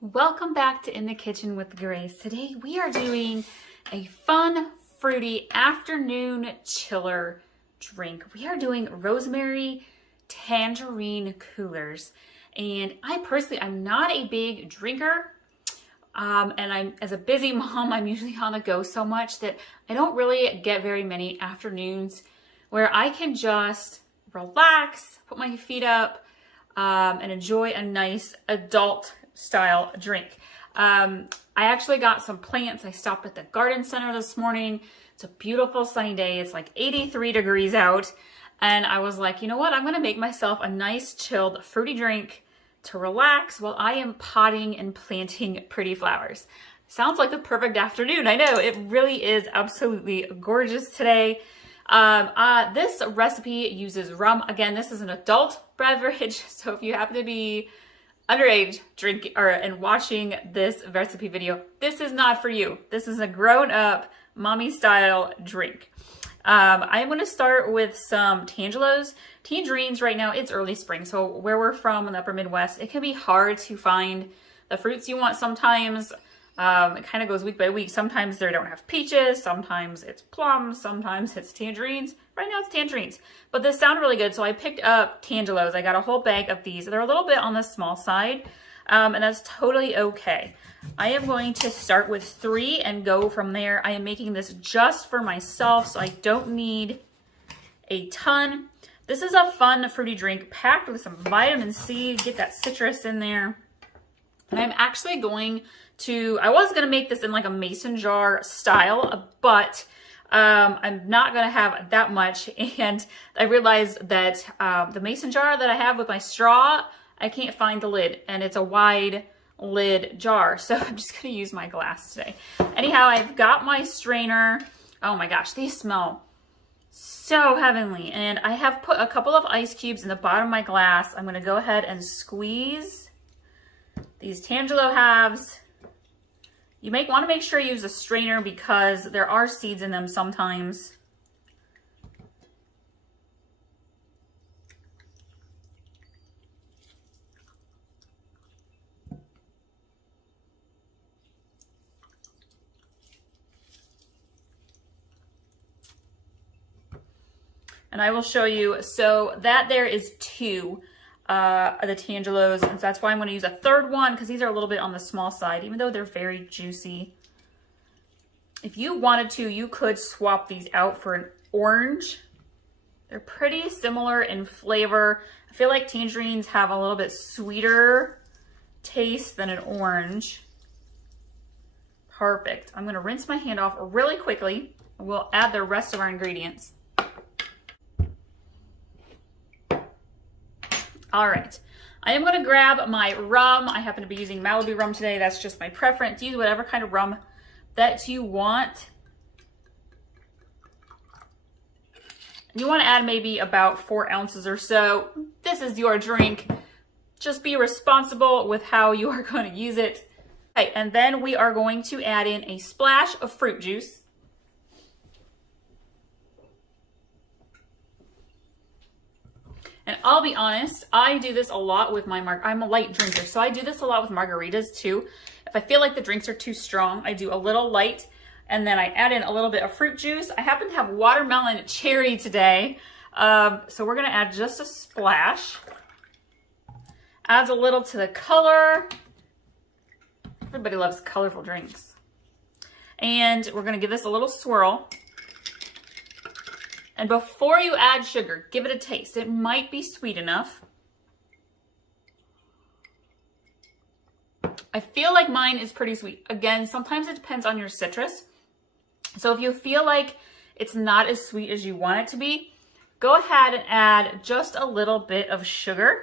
Welcome back to In the Kitchen with Grace. Today we are doing a fun, fruity afternoon chiller drink. We are doing rosemary tangerine coolers. And I'm not a big drinker. And as a busy mom, I'm usually on the go so much that I don't really get very many afternoons where I can just relax, put my feet up, and enjoy a nice adult style drink. I actually got some plants. I stopped at the garden center this morning. It's a beautiful sunny day. It's like 83 degrees out. And I was like, you know what? I'm going to make myself a nice chilled fruity drink to relax while I am potting and planting pretty flowers. Sounds like the perfect afternoon. I know it really is absolutely gorgeous today. This recipe uses rum. Again, this is an adult beverage. So if you happen to be underage drinking and watching this recipe video, this is not for you. This is a grown-up mommy style drink. I am going to start with some tangerines. Right now it's early spring, so where we're from in the upper Midwest, it can be hard to find the fruits you want sometimes. It kind of goes week by week. Sometimes they don't have peaches, sometimes it's plums, sometimes it's tangerines. Right now it's tangerines, but this sounded really good, so I picked up tangelos. I got a whole bag of these. They're a little bit on the small side, and that's totally okay. I am going to start with 3 and go from there. I am making this just for myself, so I don't need a ton. This is a fun fruity drink packed with some vitamin C. Get that citrus in there. And I'm actually going to, I was going to make this in like a mason jar style, but I'm not going to have that much. And I realized that the mason jar that I have with my straw, I can't find the lid, and it's a wide lid jar. So I'm just going to use my glass today. Anyhow, I've got my strainer. Oh my gosh, these smell so heavenly. And I have put a couple of ice cubes in the bottom of my glass. I'm going to go ahead and squeeze these tangelo halves. You might want to make sure you use a strainer because there are seeds in them sometimes. And I will show you, so that there is 2 of the tangelos, and so that's why I'm going to use a third one, because these are a little bit on the small side, even though they're very juicy. If you wanted to, you could swap these out for an orange. They're pretty similar in flavor. I feel like tangerines have a little bit sweeter taste than an orange. Perfect. I'm going to rinse my hand off really quickly, and we'll add the rest of our ingredients. All right, I am going to grab my rum. I happen to be using Malibu rum today. That's just my preference. Use whatever kind of rum that you want. You want to add maybe about 4 ounces or so. This is your drink. Just be responsible with how you are going to use it. Okay, and then we are going to add in a splash of fruit juice. And I'll be honest, I do this a lot with I'm a light drinker, so I do this a lot with margaritas too. If I feel like the drinks are too strong, I do a little light, and then I add in a little bit of fruit juice. I happen to have watermelon and cherry today, so we're gonna add just a splash. Adds a little to the color. Everybody loves colorful drinks. And we're gonna give this a little swirl. And before you add sugar, give it a taste. It might be sweet enough. I feel like mine is pretty sweet. Again, sometimes it depends on your citrus. So if you feel like it's not as sweet as you want it to be, go ahead and add just a little bit of sugar.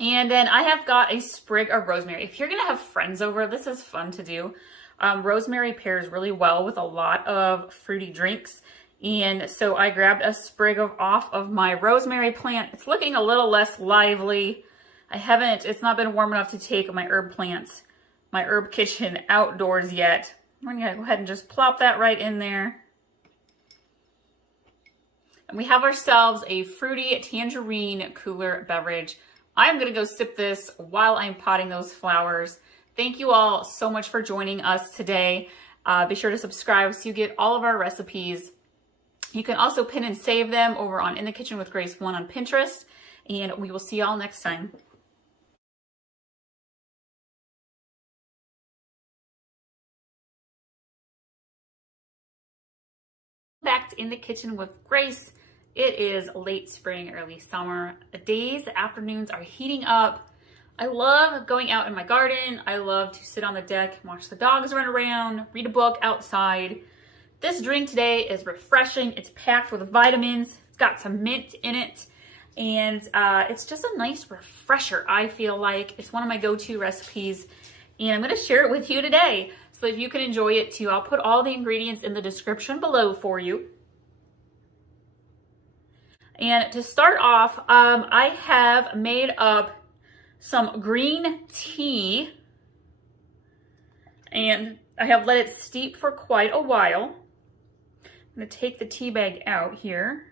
And then I have got a sprig of rosemary. If you're gonna have friends over, this is fun to do. Rosemary pairs really well with a lot of fruity drinks. And so I grabbed a sprig off of my rosemary plant. It's looking a little less lively. It's not been warm enough to take my herb plants, my herb kitchen outdoors yet. I'm gonna go ahead and just plop that right in there. And we have ourselves a fruity tangerine cooler beverage. I'm gonna go sip this while I'm potting those flowers. Thank you all so much for joining us today. Be sure to subscribe so you get all of our recipes. You can also pin and save them over on In the Kitchen with Grace 1 on Pinterest, and we will see y'all next time. Back to In the Kitchen with Grace. It is late spring, early summer. The days, the afternoons are heating up. I love going out in my garden. I love to sit on the deck and watch the dogs run around, read a book outside. This drink today is refreshing. It's packed with vitamins. It's got some mint in it. And it's just a nice refresher, I feel like. It's one of my go-to recipes. And I'm going to share it with you today so that you can enjoy it too. I'll put all the ingredients in the description below for you. And to start off, I have made up some green tea. And I have let it steep for quite a while. I'm going to take the tea bag out here.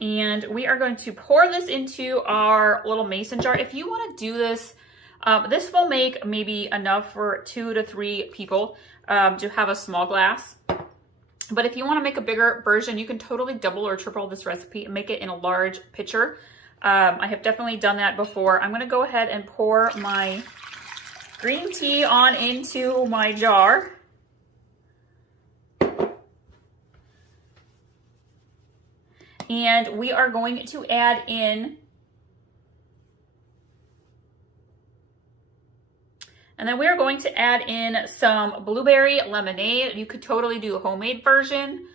And we are going to pour this into our little mason jar. If you want to do this, this will make maybe enough for 2 to 3 people to have a small glass. But if you want to make a bigger version, you can totally double or triple this recipe and make it in a large pitcher. I have definitely done that before. I'm going to go ahead and pour my green tea on into my jar. And we are going to add in, and then we are going to add in some blueberry lemonade. You could totally do a homemade version.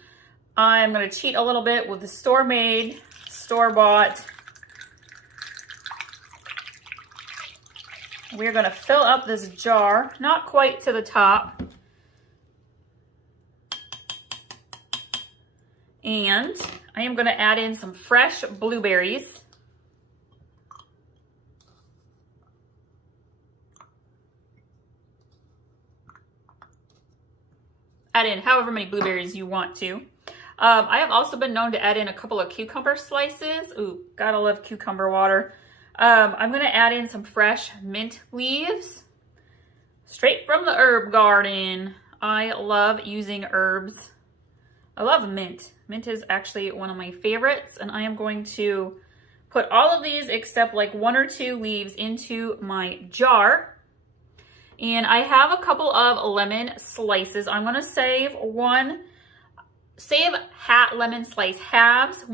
I'm going to cheat a little bit with the store-made, store-bought. We're going to fill up this jar, not quite to the top. And I am going to add in some fresh blueberries. Add in however many blueberries you want to. I have also been known to add in a couple of cucumber slices. Ooh, gotta love cucumber water. I'm going to add in some fresh mint leaves. Straight from the herb garden. I love using herbs. I love mint. Mint is actually one of my favorites, and I am going to put all of these except like 1 or 2 leaves into my jar. And I have a couple of lemon slices. I'm going to save lemon slice halves,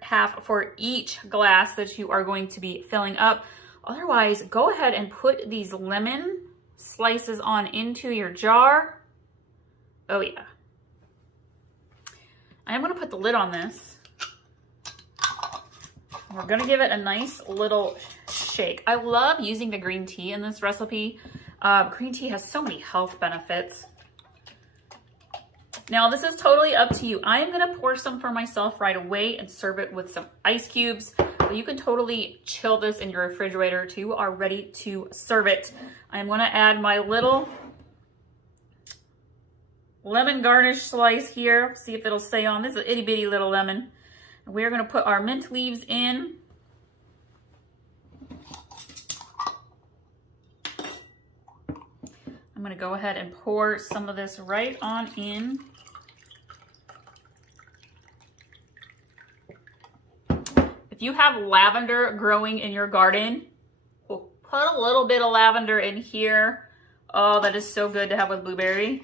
half for each glass that you are going to be filling up. Otherwise, go ahead and put these lemon slices on into your jar. Oh yeah. I'm going to put the lid on this. We're going to give it a nice little shake. I love using the green tea in this recipe. Green tea has so many health benefits. Now, this is totally up to you. I am going to pour some for myself right away and serve it with some ice cubes. But you can totally chill this in your refrigerator till you are ready to serve it. I'm going to add my little lemon garnish slice here. See if it'll stay on. This is an itty bitty little lemon. And we're going to put our mint leaves in. I'm going to go ahead and pour some of this right on in. If you have lavender growing in your garden, we'll put a little bit of lavender in here. Oh, that is so good to have with blueberry.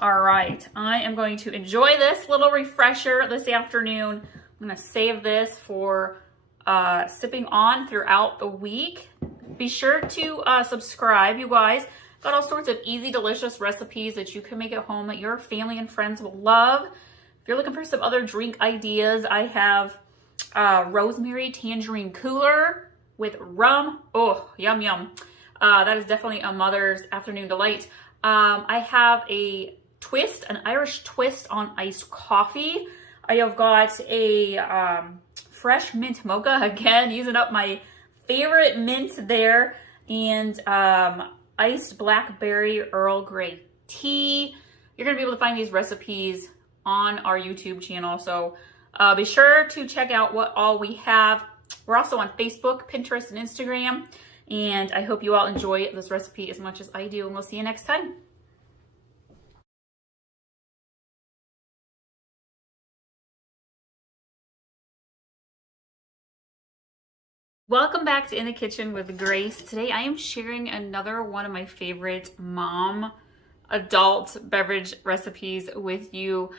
All right, I am going to enjoy this little refresher this afternoon. I'm going to save this for sipping on throughout the week. Be sure to subscribe, you guys. Got all sorts of easy, delicious recipes that you can make at home that your family and friends will love. If you're looking for some other drink ideas, I have Rosemary Tangerine Cooler with rum. Oh, yum, yum. That is definitely a mother's afternoon delight. I have an Irish twist on iced coffee. I have got a fresh mint mocha, again, using up my favorite mint there, and iced blackberry Earl Grey tea. You're going to be able to find these recipes on our YouTube channel. So be sure to check out what all we have. We're also on Facebook, Pinterest, and Instagram. And I hope you all enjoy this recipe as much as I do. And we'll see you next time. Welcome back to In the Kitchen with Grace. Today I am sharing another one of my favorite mom adult beverage recipes with you.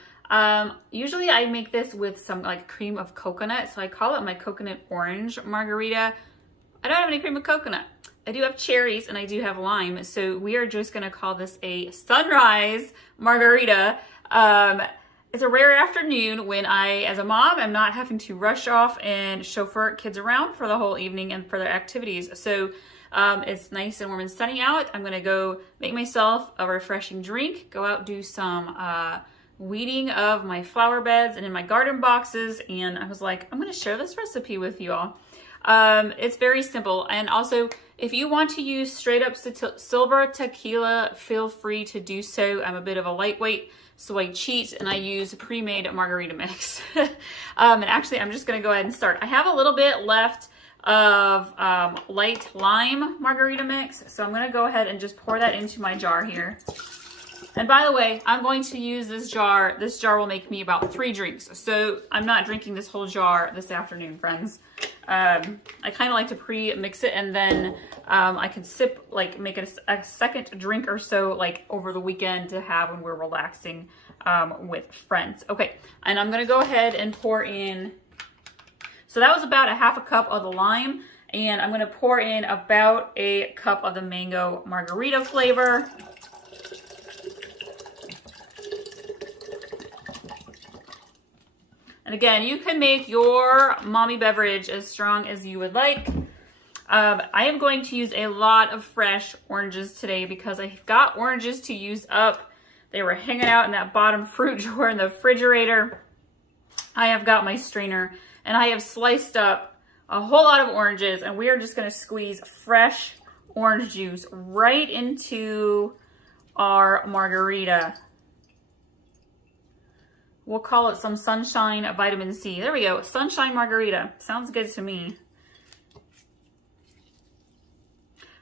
Usually I make this with some like cream of coconut, so I call it my coconut orange margarita. I don't have any cream of coconut. I do have cherries and I do have lime, so we are just gonna call this a sunrise margarita. It's a rare afternoon when I, as a mom, am not having to rush off and chauffeur kids around for the whole evening and for their activities. So it's nice and warm and sunny out. I'm gonna go make myself a refreshing drink, go out, do some weeding of my flower beds and in my garden boxes. And I was like, I'm gonna share this recipe with you all. It's very simple. And also, if you want to use straight up silver tequila, feel free to do so. I'm a bit of a lightweight, so I cheat and I use pre-made margarita mix. And actually, I'm just gonna go ahead and start. I have a little bit left of light lime margarita mix, so I'm gonna go ahead and just pour that into my jar here. And by the way, I'm going to use this jar. This jar will make me about 3 drinks, so I'm not drinking this whole jar this afternoon, friends. I kind of like to pre-mix it, and then I can sip, like make it a second drink or so, like over the weekend to have when we're relaxing with friends. Okay, and I'm gonna go ahead and pour in, so that was about a half a cup of the lime, and I'm gonna pour in about a cup of the mango margarita flavor. And again, you can make your mommy beverage as strong as you would like. I am going to use a lot of fresh oranges today because I've got oranges to use up. They were hanging out in that bottom fruit drawer in the refrigerator. I have got my strainer and I have sliced up a whole lot of oranges, and we are just gonna squeeze fresh orange juice right into our margarita. We'll call it some sunshine vitamin C. There we go, sunshine margarita. Sounds good to me.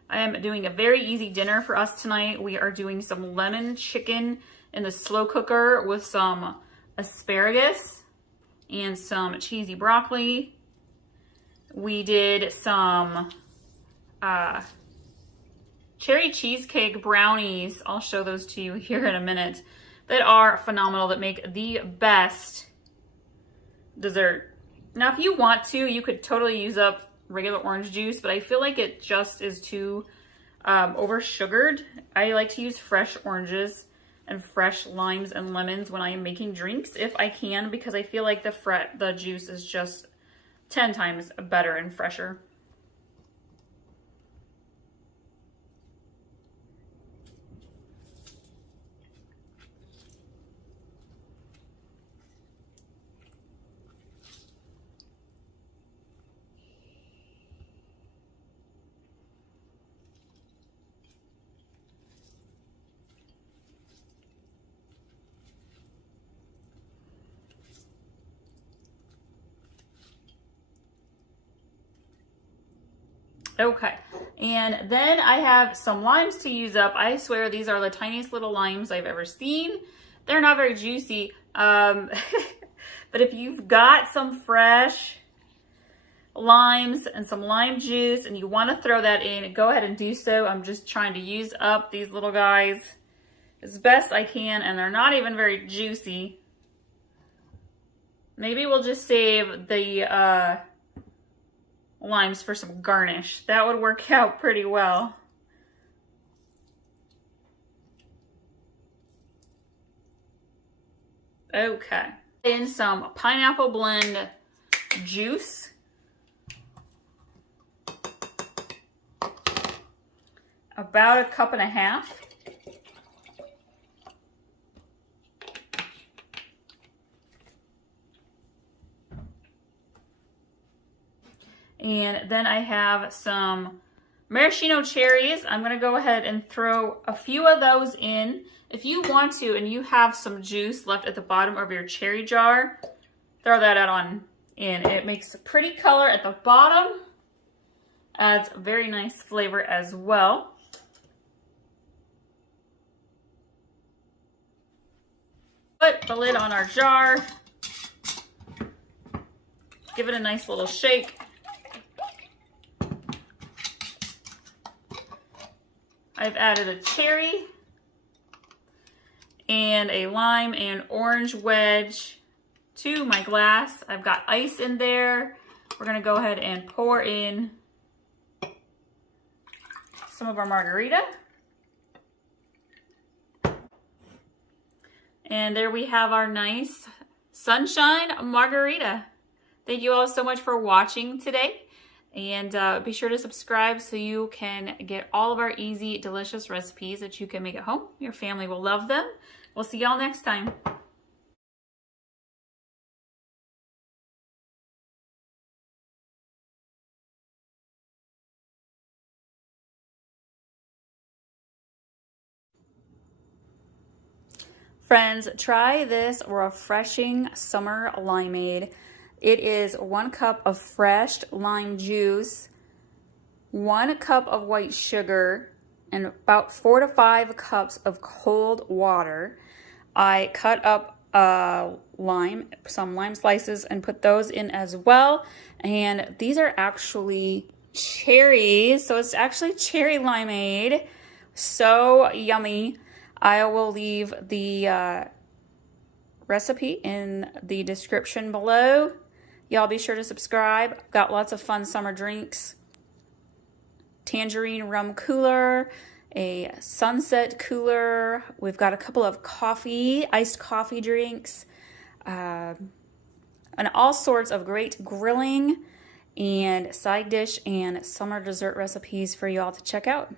I am doing a very easy dinner for us tonight. We are doing some lemon chicken in the slow cooker with some asparagus and some cheesy broccoli. We did some cherry cheesecake brownies. I'll show those to you here in a minute. That are phenomenal, that make the best dessert. Now, if you want to, you could totally use up regular orange juice, but I feel like it just is too over sugared. I like to use fresh oranges and fresh limes and lemons when I am making drinks, if I can, because I feel like the juice is just 10 times better and fresher. Okay, and then I have some limes to use up. I swear these are the tiniest little limes I've ever seen. They're not very juicy, but if you've got some fresh limes and some lime juice and you want to throw that in, go ahead and do so. I'm just trying to use up these little guys as best I can, and they're not even very juicy. Maybe we'll just save the limes for some garnish. That would work out pretty well. Okay. In some pineapple blend juice. About 1.5 cups. And then I have some maraschino cherries. I'm gonna go ahead and throw a few of those in. If you want to and you have some juice left at the bottom of your cherry jar, throw that out on in. It makes a pretty color at the bottom. Adds a very nice flavor as well. Put the lid on our jar. Give it a nice little shake. I've added a cherry and a lime and orange wedge to my glass. I've got ice in there. We're gonna go ahead and pour in some of our margarita. And there we have our nice sunshine margarita. Thank you all so much for watching today. And be sure to subscribe so you can get all of our easy, delicious recipes that you can make at home. Your family will love them. We'll see y'all next time. Friends, try this refreshing summer limeade. It is 1 cup of fresh lime juice, 1 cup of white sugar, and about 4 to 5 cups of cold water. I cut up some lime slices and put those in as well. And these are actually cherries, so it's actually cherry limeade. So yummy. I will leave the recipe in the description below. Y'all be sure to subscribe. Got lots of fun summer drinks. Tangerine rum cooler, a sunset cooler. We've got a couple of iced coffee drinks, and all sorts of great grilling and side dish and summer dessert recipes for y'all to check out.